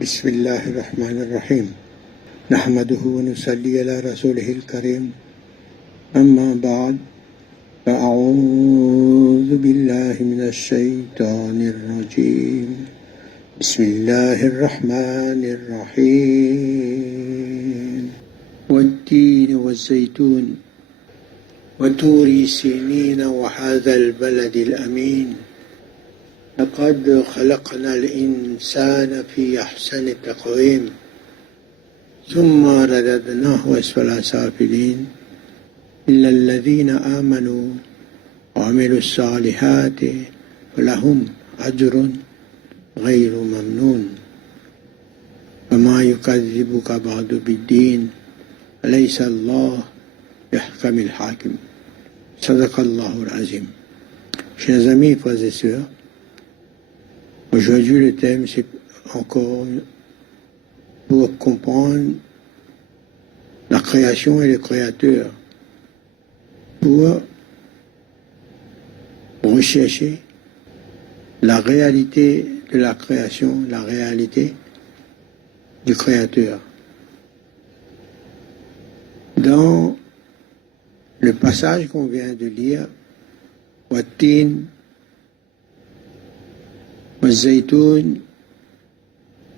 بسم الله الرحمن الرحيم نحمده ونصلي على رسوله الكريم أما بعد فأعوذ بالله من الشيطان الرجيم بسم الله الرحمن الرحيم والتين والزيتون وطور سينين وهذا البلد الأمين لقد خلقنا الإنسان في أحسن تقويم ثم رددناه أسفل سافلين إلا الذين آمنوا وعملوا الصالحات فلهم أجر غير ممنون وما يكذبك بعد بالدين أليس الله يحكم الحاكم صدق الله العظيم. Chers amis, frères et sœurs, aujourd'hui, le thème, c'est encore pour comprendre la création et le créateur, pour rechercher la réalité de la création, la réalité du créateur. Dans le passage qu'on vient de lire, Wattin, Zaytoun,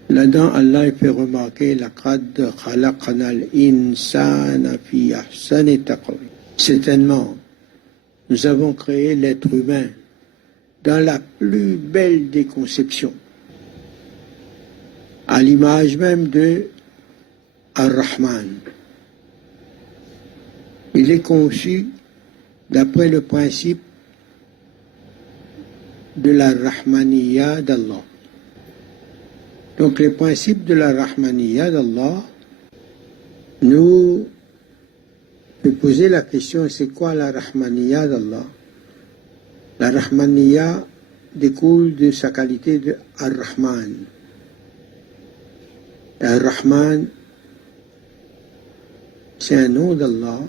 là-dedans, Allah fait remarquer laqad khalaqna al-insana fi ahsani taqwim. Certainement, nous avons créé l'être humain dans la plus belle des conceptions, à l'image même de Ar-Rahman. Il est conçu d'après le principe de la Rahmaniyya d'Allah. Donc le principe de la Rahmaniyya d'Allah nous peut poser la question, c'est quoi la Rahmaniyya d'Allah? La Rahmaniyya découle de sa qualité de Ar-Rahman. Ar-Rahman, c'est un nom d'Allah.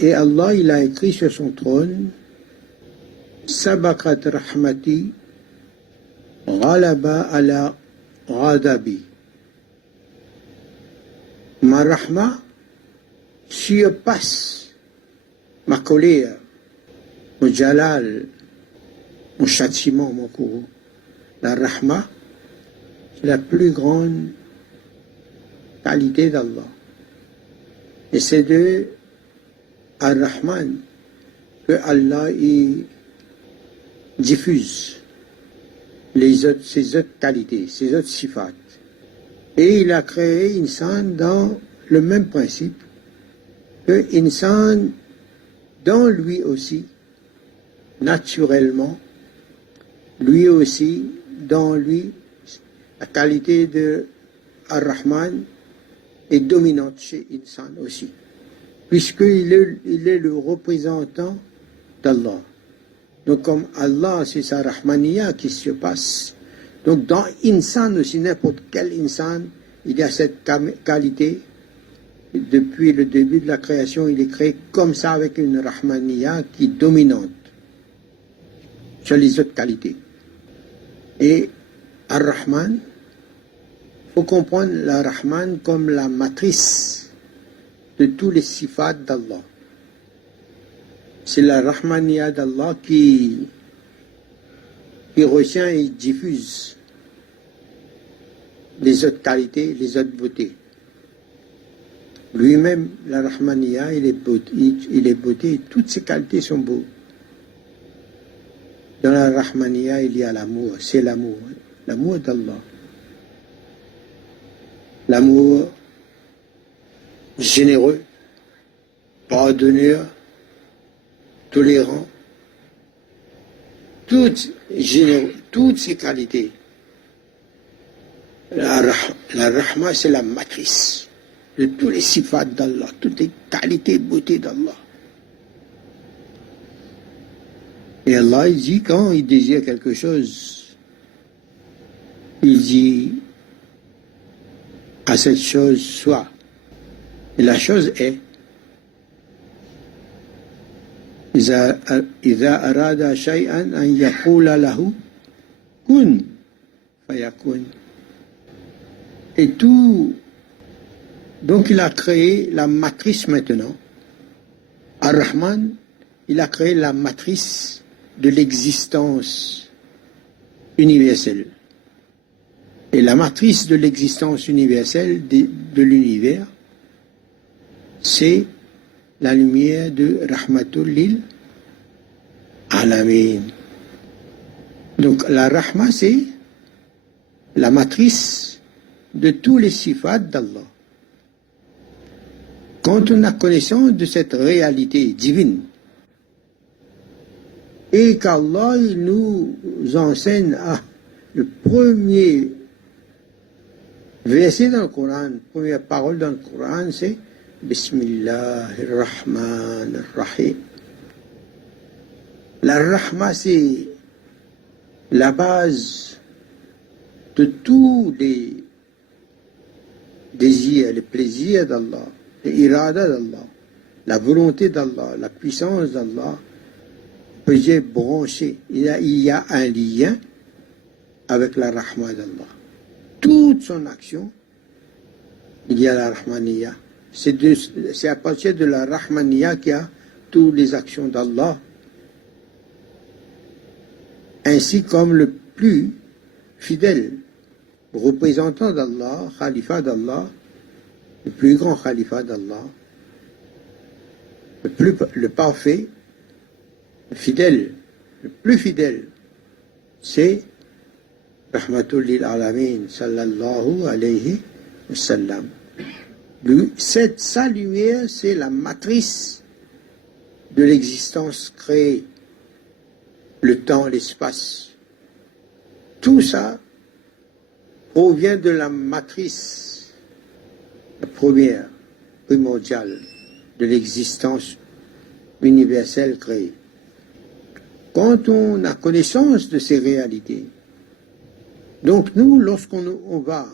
Et Allah, il a écrit sur son trône Sabakat rahmati ghalaba ala ghadabi. Ma rahma surpasse ma colère, mon jalal, mon châtiment, mon courroux. La rahma, c'est la plus grande qualité d'Allah. Et c'est de Ar-Rahman que Allah y diffuse ses autres qualités, ses autres sifat. Et il a créé Insan dans le même principe que Insan, dans lui aussi, naturellement, lui aussi, dans lui, la qualité de Ar-Rahman est dominante chez Insan aussi, puisqu'il est le représentant d'Allah. Donc comme Allah, c'est sa Rahmaniyya qui se passe. Donc dans Insan aussi, n'importe quel Insan, il y a cette qualité. Depuis le début de la création, il est créé comme ça avec une Rahmaniyya qui est dominante sur les autres qualités. Et Ar-Rahman, il faut comprendre la Rahman comme la matrice de tous les sifats d'Allah. C'est la Rahmaniyya d'Allah qui retient et diffuse les autres qualités, les autres beautés. Lui-même, la Rahmaniyya, il est beauté, toutes ses qualités sont beaux. Dans la Rahmaniyya, il y a l'amour, c'est l'amour d'Allah. L'amour généreux, pardonneur, tolérant, toutes ces qualités. La Rahma, c'est la matrice de tous les sifats d'Allah, toutes les qualités et beautés d'Allah. Et Allah, il dit, quand il désire quelque chose, il dit à cette chose soit. Et la chose est. إذا أراد شيئا أن يقول له كن fayakun. Et tout. Donc il a créé la matrice maintenant. Ar-Rahman, il a créé la matrice de l'existence universelle. Et la matrice de l'existence universelle de l'univers, c'est la lumière de Rahmatul lil Alamin. Donc la Rahma, c'est la matrice de tous les sifats d'Allah. Quand on a connaissance de cette réalité divine, et qu'Allah nous enseigne le premier verset dans le Coran, première parole dans le Coran, c'est Bismillahirrahmanirrahim. La Rahma, c'est la base de tous les désirs, les plaisirs d'Allah, l'irada d'Allah, la volonté d'Allah, la puissance d'Allah, peut être branché. Il y a un lien avec la Rahma d'Allah. Toute son action, il y a la Rahmaniya. C'est à partir de la Rahmaniya qu'il y a toutes les actions d'Allah. Ainsi comme le plus fidèle représentant d'Allah, khalifa d'Allah, le plus grand khalifa d'Allah, le parfait, le fidèle, le plus fidèle, c'est Rahmatul lil Alamin, sallallahu alayhi wa sallam. Sa lumière, c'est la matrice de l'existence créée, le temps, l'espace. Tout ça provient de la matrice, la première, primordiale, de l'existence universelle créée. Quand on a connaissance de ces réalités, donc nous, lorsqu'on va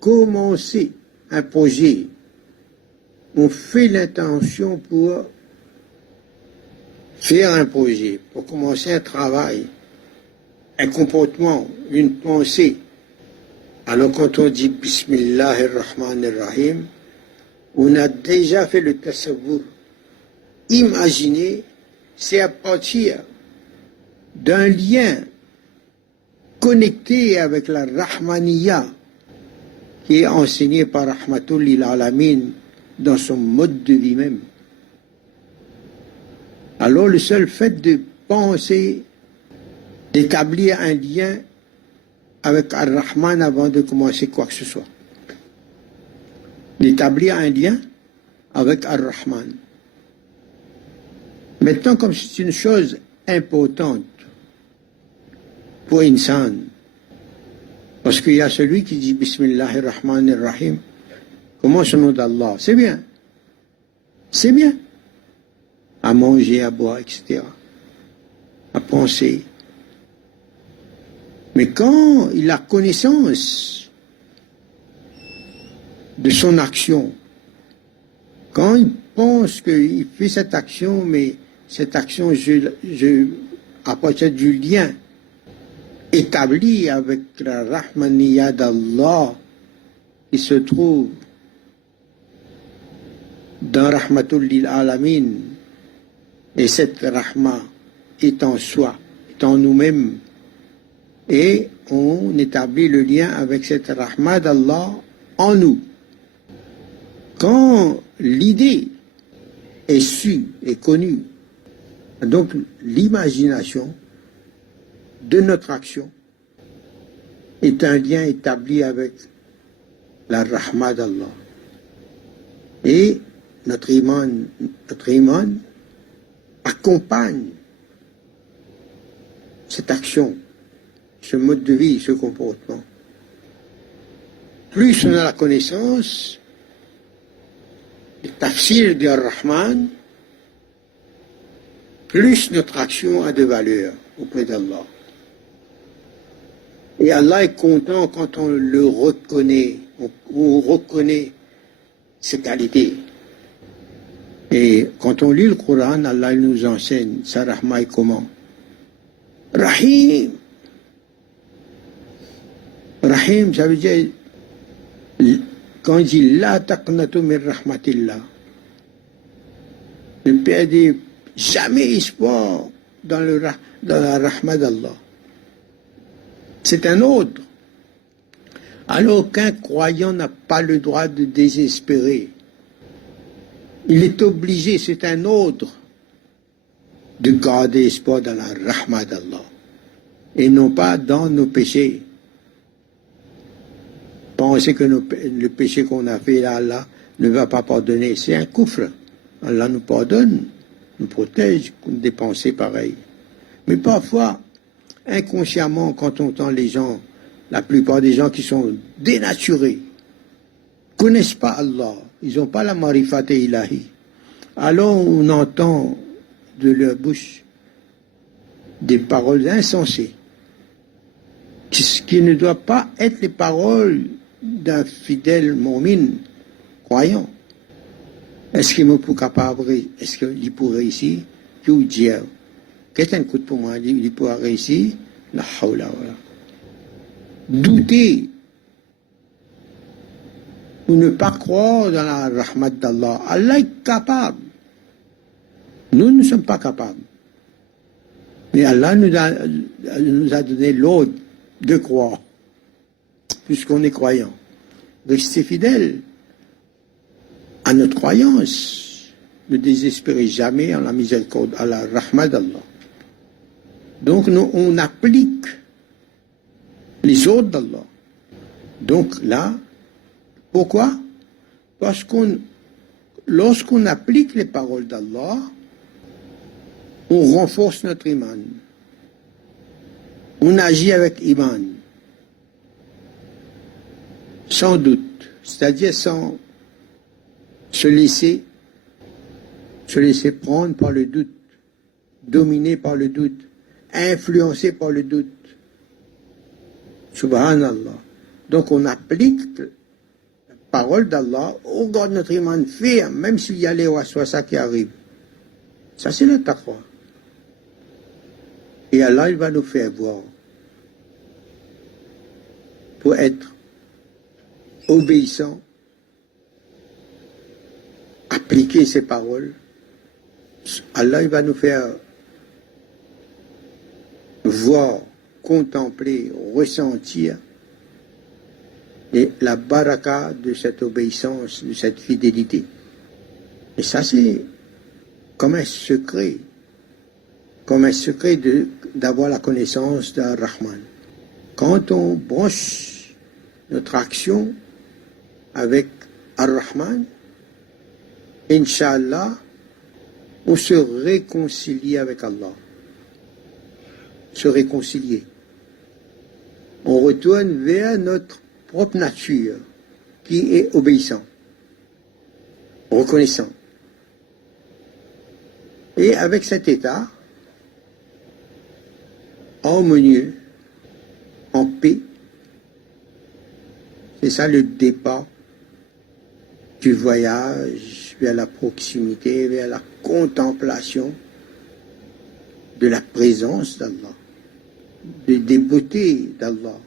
commencer un projet, on fait l'intention pour faire un projet, pour commencer un travail, un comportement, une pensée. Alors quand on dit Bismillahirrahmanirrahim, on a déjà fait le tasawwur. Imaginez, c'est à partir d'un lien connecté avec la Rahmaniya qui est enseigné par Rahmatul lil Alamin dans son mode de vie même. Alors le seul fait de penser, d'établir un lien avec Ar-Rahman avant de commencer quoi que ce soit. D'établir un lien avec Ar-Rahman. Maintenant, comme c'est une chose importante pour insan, parce qu'il y a celui qui dit Bismillahirrahmanirrahim, comment son nom d'Allah, c'est bien. C'est bien. À manger, à boire, etc. À penser. Mais quand il a connaissance de son action, quand il pense qu'il fait cette action, mais cette action, à partir du lien établi avec la Rahmaniya d'Allah qui se trouve dans Rahmatul lil Alamin, et cette Rahma est en soi, est en nous-mêmes, et on établit le lien avec cette Rahma d'Allah en nous. Quand l'idée est su, est connue, donc l'imagination de notre action est un lien établi avec la Rahma d'Allah. Et notre iman accompagne cette action, ce mode de vie, ce comportement. Plus on a la connaissance du tafsir du Ar-Rahman, plus notre action a de valeur auprès d'Allah. Et Allah est content quand on le reconnaît, on reconnaît ses qualités. Et quand on lit le Coran, Allah nous enseigne sa rahma est comment? Rahim. Rahim, ça veut dire, quand il dit la taqnatu min rahmatillah, ne perdez jamais espoir dans la rahma d'Allah. C'est un ordre. Alors qu'un croyant n'a pas le droit de désespérer. Il est obligé, c'est un ordre, de garder espoir dans la rahma d'Allah et non pas dans nos péchés. Penser que le péché qu'on a fait là, Allah ne va pas pardonner, c'est un kufr. Allah nous pardonne, nous protège comme des pensées pareilles. Mais parfois, inconsciemment, quand on entend les gens, la plupart des gens qui sont dénaturés, connaissent pas Allah, ils n'ont pas la marifat ilahi. Alors on entend de leur bouche des paroles insensées, qui ne doivent pas être les paroles d'un fidèle mu'min, croyant. Est-ce qu'il est capable, est-ce qu'il pourrait réussir? Que dire? Qu'est-ce un coup pour moi? Il pourra réussir? La hawla wala. Douter ou ne pas croire dans la rahmat d'Allah. Allah est capable. Nous ne sommes pas capables. Mais Allah nous a donné l'ordre de croire, puisqu'on est croyant. Restez fidèles à notre croyance. Ne désespérez jamais en la miséricorde, à la rahmat d'Allah. Donc nous, on applique les ordres d'Allah. Donc là, pourquoi? Parce que lorsqu'on applique les paroles d'Allah, on renforce notre iman. On agit avec iman. Sans doute. C'est-à-dire sans se laisser prendre par le doute, dominé par le doute, influencé par le doute. Subhanallah. Donc on applique la parole d'Allah, on garde notre iman ferme, même s'il y a les waswasa qui arrivent. Ça c'est le taqwa. Et Allah il va nous faire voir pour être obéissant, appliquer ses paroles. Allah il va nous faire voir, contempler, ressentir et la baraka de cette obéissance, de cette fidélité. Et ça c'est comme un secret d'avoir la connaissance d'un Rahman. Quand on branche notre action avec Ar-Rahman, Inch'Allah, on se réconcilie avec Allah. Se réconcilier. On retourne vers notre propre nature, qui est obéissant, reconnaissant. Et avec cet état, harmonieux, en paix, c'est ça le départ du voyage vers la proximité, vers la contemplation de la présence d'Allah, des beautés d'Allah.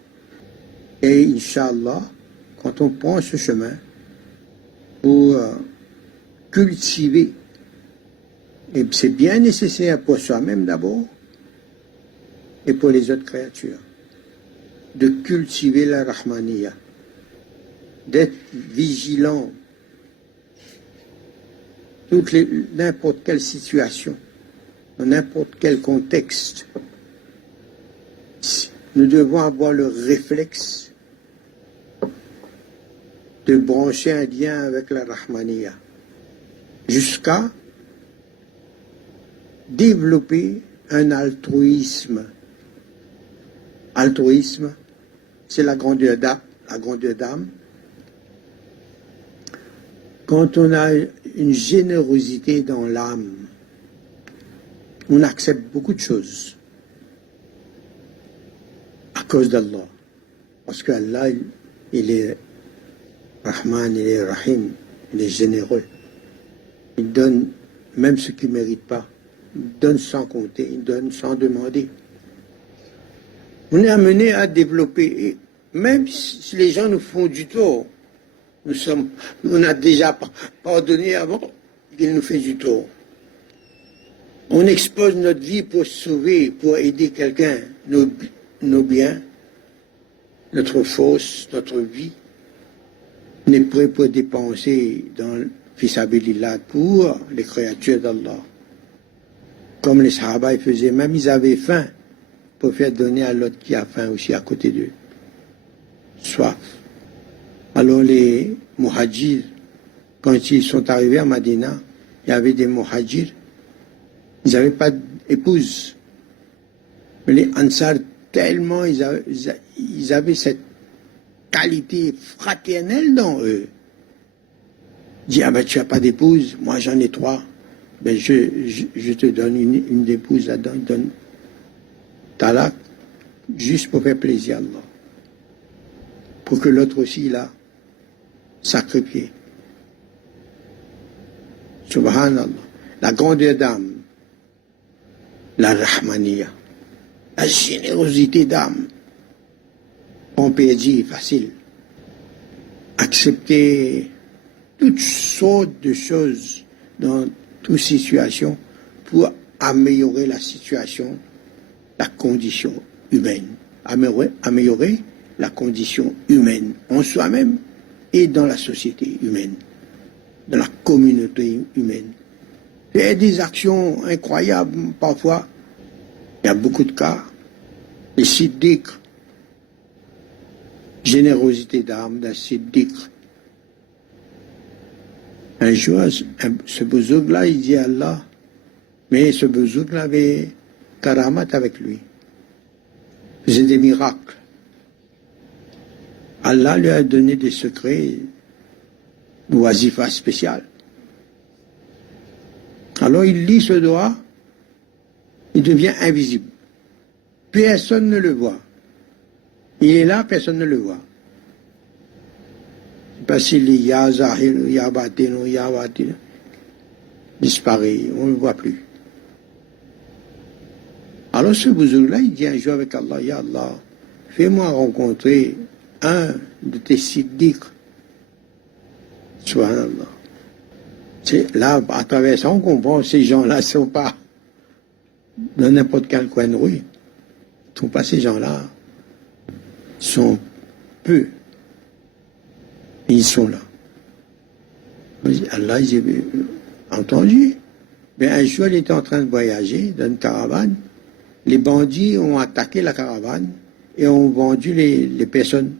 Et Inch'Allah, quand on prend ce chemin pour cultiver, et c'est bien nécessaire pour soi-même d'abord, et pour les autres créatures, de cultiver la Rahmaniya, d'être vigilant, n'importe quelle situation, dans n'importe quel contexte. Nous devons avoir le réflexe de brancher un lien avec la Rahmaniya, jusqu'à développer un altruisme. Altruisme, c'est la grandeur d'âme. Quand on a une générosité dans l'âme, on accepte beaucoup de choses à cause d'Allah. Parce qu'Allah, il est Rahman, il est Rahim, il est généreux. Il donne même ce qu'il ne mérite pas. Il donne sans compter, il donne sans demander. On est amené à développer. même si les gens nous font du tort, on a déjà pardonné avant qu'ils nous fassent du tort. On expose notre vie pour sauver, pour aider quelqu'un, nos biens, notre force, notre vie, n'est prêt pour dépenser dans Fils Abilillah pour les créatures d'Allah. Comme les Sahaba ils faisaient, même ils avaient faim pour faire donner à l'autre qui a faim aussi à côté d'eux. Soif. Alors les Muhajirs, quand ils sont arrivés à Madina, il y avait des Muhajirs, ils n'avaient pas d'épouse. Mais les Ansar, tellement ils avaient cette qualité fraternelle dans eux. Ils disent, ah ben tu n'as pas d'épouse, moi j'en ai 3. Ben je te donne une épouse là-dedans, donne talak, juste pour faire plaisir à Allah. Pour que l'autre aussi, là, sacrifié. Subhanallah. La grandeur d'âme, la rahmaniya, la générosité d'âme. On peut dire facile. Accepter toutes sortes de choses dans toute situation pour améliorer la situation, la condition humaine. Améliorer la condition humaine en soi-même et dans la société humaine, dans la communauté humaine. Faire des actions incroyables parfois. Il y a beaucoup de cas. Les siddiq, générosité d'âme d'un siddiq. Un jour, ce bouzouk-là, il dit à Allah, mais ce bouzouk-là avait karamat avec lui. Il faisait des miracles. Allah lui a donné des secrets, wazifa spécial. Alors il lit ce doigt, il devient invisible. Personne ne le voit. Il est là, personne ne le voit. Parce qu'il est ya zahir, ya batin, ya batin, disparaît, on ne le voit plus. Alors ce bouzouk-là, il dit un jour avec Allah, ya Allah, fais-moi rencontrer un de tes siddiq. Subhanallah. Là, à travers ça, on comprend que ces gens-là ne sont pas dans n'importe quel coin de rue. Ils ne sont pas ces gens-là. Ils sont peu. Ils sont là. Allah, j'ai entendu. Mais un jour, il était en train de voyager dans une caravane. Les bandits ont attaqué la caravane et ont vendu les personnes.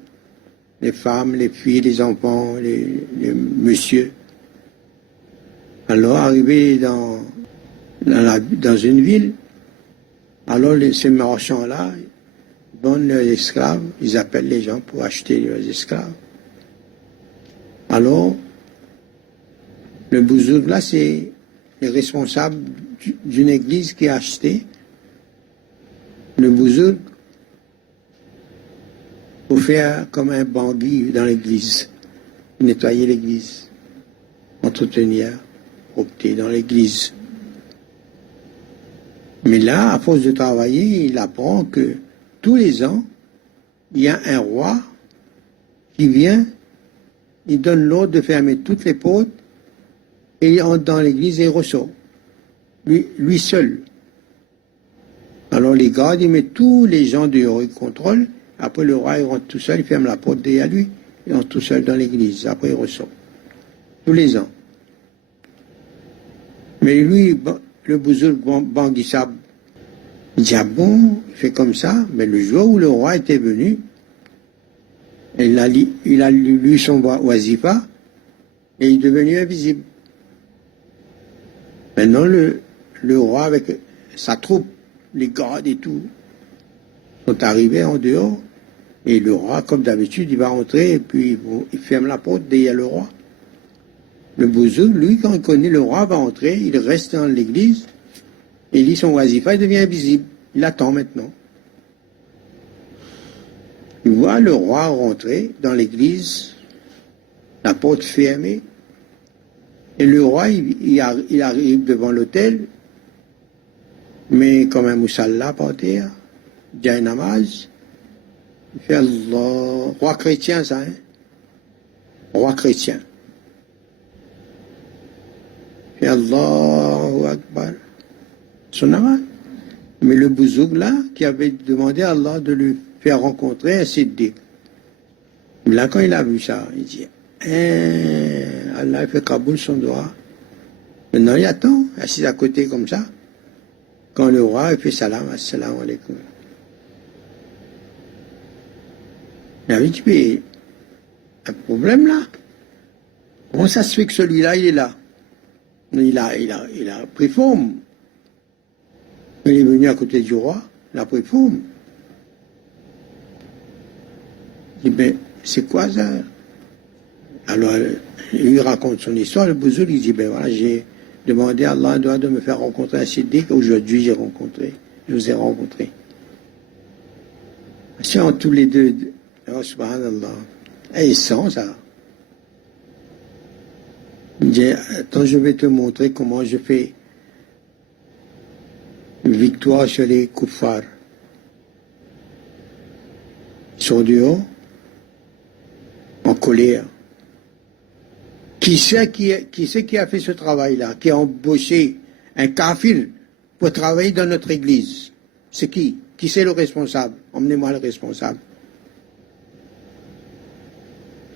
Les femmes, les filles, les enfants, les messieurs. Alors, arrivé dans une ville, alors ces marchands-là vendent leurs esclaves, ils appellent les gens pour acheter leurs esclaves. Alors, le bouzouk là, c'est le responsable d'une église qui a acheté le bouzouk pour faire comme un bangui dans l'église, nettoyer l'église, entretenir, opter dans l'église. Mais là, à force de travailler, il apprend que tous les ans, il y a un roi qui vient, il donne l'ordre de fermer toutes les portes et il entre dans l'église et il ressort. Lui seul. Alors les gardes, ils mettent tous les gens dehors, ils contrôlent. Après le roi, il rentre tout seul, il ferme la porte derrière lui, il rentre tout seul dans l'église. Après, il ressort. Tous les ans. Mais lui, le bouzouk Banguissab, il dit, ah bon, il fait comme ça. Mais le jour où le roi était venu, il a lu son wazifa et il est devenu invisible. Maintenant, le roi, avec sa troupe, les gardes et tout, sont arrivés en dehors. Et le roi, comme d'habitude, il va entrer et puis il ferme la porte derrière le roi. Le bouzouk, lui, quand il connaît le roi, va entrer, il reste dans l'église, il lit son wazifa, il devient invisible. Il attend maintenant. Il voit le roi rentrer dans l'église, la porte fermée, et le roi, il arrive devant l'autel, mais comme un moussalla par terre, il dit un namaz, Il fait Allah. Roi chrétien, ça, hein? Roi chrétien. Il fait Allahu Akbar. Sonama. Mais le bouzouk, là, qui avait demandé à Allah de lui faire rencontrer un siddiq. Là, quand il a vu ça, il dit, Allah il fait Kaboul son doigt. Maintenant, il attend, assis à côté comme ça. Quand le roi, il fait salam, assalamu alaikum. Il avait dit, mais, un problème là. Comment ça se fait que celui-là, il est là? Il a pris forme. Il est venu à côté du roi, il a pris forme. Il dit, mais c'est quoi ça? Alors, il lui raconte son histoire, le bouzoul, il dit, ben voilà, j'ai demandé à Allah de me faire rencontrer un siddiq, aujourd'hui je vous ai rencontré. C'est en tous les deux, oh, subhanallah, et ils sont ça. Il dit, attends, je vais te montrer comment je fais victoire sur les kuffars. Ils sont du haut, en colère. Qui c'est qui a fait ce travail-là, qui a embauché un kafir pour travailler dans notre église? C'est qui? Qui c'est le responsable? Emmenez-moi le responsable.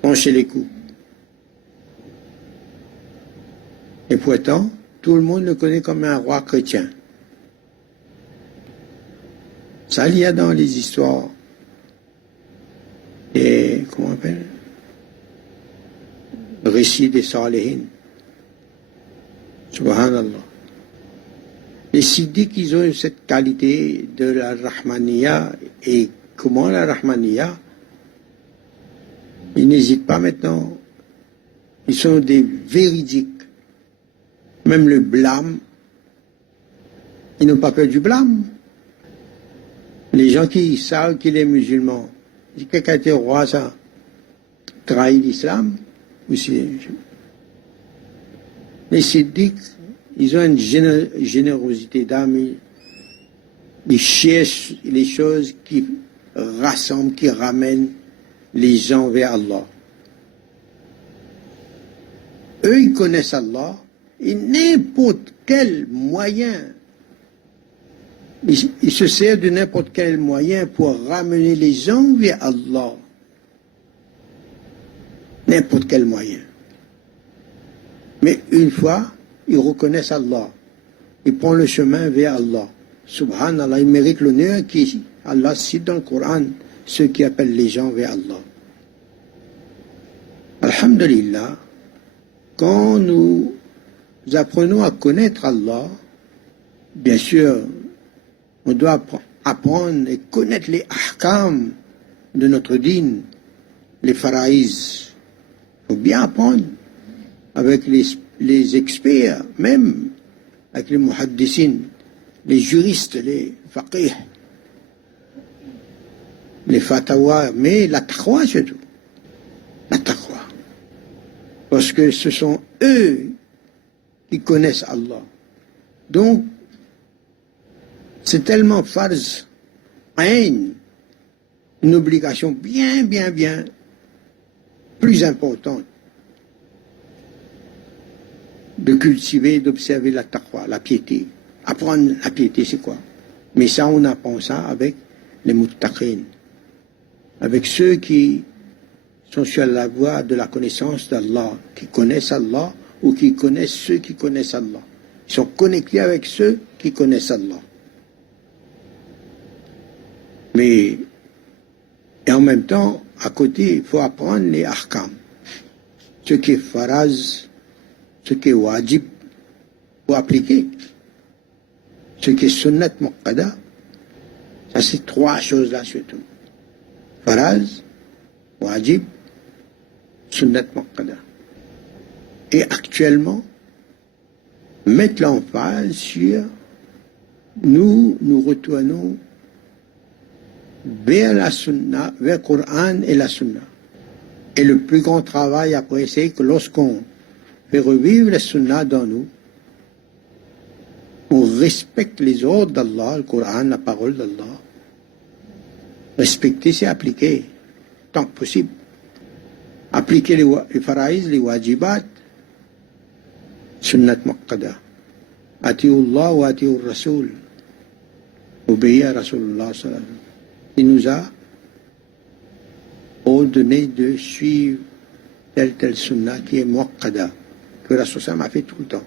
Penchez les coups. Et pourtant, tout le monde le connaît comme un roi chrétien. Ça, il y a dans les histoires des, comment on appelle, le récit des Salihin. Subhanallah. Les siddiques, ils ont cette qualité de la Rahmaniya. Et comment la Rahmaniya? Ils n'hésitent pas maintenant. Ils sont des véridiques. Même le blâme, ils n'ont pas peur du blâme. Les gens qui savent qu'il est musulman, si quelqu'un était roi, ça trahit l'islam. Les siddiques, ils ont une générosité d'âme. Ils cherchent les choses qui rassemblent, qui ramènent les gens vers Allah. Eux, ils connaissent Allah. Et n'importe quel moyen, il se sert de n'importe quel moyen pour ramener les gens vers Allah. N'importe quel moyen. Mais une fois, ils reconnaissent Allah. Ils prennent le chemin vers Allah. Subhanallah, ils méritent l'honneur qui Allah cite dans le Coran, ceux qui appellent les gens vers Allah. Alhamdulillah, quand nous apprenons à connaître Allah, bien sûr, on doit apprendre et connaître les ahkam de notre dîn, les faraïs. Il faut bien apprendre avec les experts, même avec les muhaddissin, les juristes, les faqih, les fatawa, mais la taqwa surtout. La taqwa. Parce que ce sont eux qui connaissent Allah. Donc, c'est tellement farz, une obligation bien plus importante de cultiver, d'observer la taqwa, la piété. Apprendre la piété, c'est quoi? Mais ça, on apprend ça avec les muttaqin, avec ceux qui sont sur la voie de la connaissance d'Allah, qui connaissent Allah ou qui connaissent ceux qui connaissent Allah. Ils sont connectés avec ceux qui connaissent Allah. Mais, et en même temps, à côté, il faut apprendre les ahkam. Ce qui est faraz, ce qui est wajib, pour appliquer. Ce qui est sunnat muqqada, ça c'est trois choses-là surtout. Faraz, wajib, sunnat muqqada. Et actuellement, mettre l'emphase sur nous retournons vers la sunna, vers le Coran et la sunna. Et le plus grand travail après, c'est que lorsqu'on fait revivre la sunna dans nous, on respecte les ordres d'Allah, le Coran, la parole d'Allah. Respecter, c'est appliquer, tant que possible. Appliquer les faraïs, les wajibat, sunnat muqqada. Atiullah wa atiur Rasul. Obéir à Rasulullah sallallahu alayhi wa sallam. Il nous a ordonné de suivre telle sunnah qui est muqqada, que Rasul sallallahu alayhi wa sallam a fait tout le temps.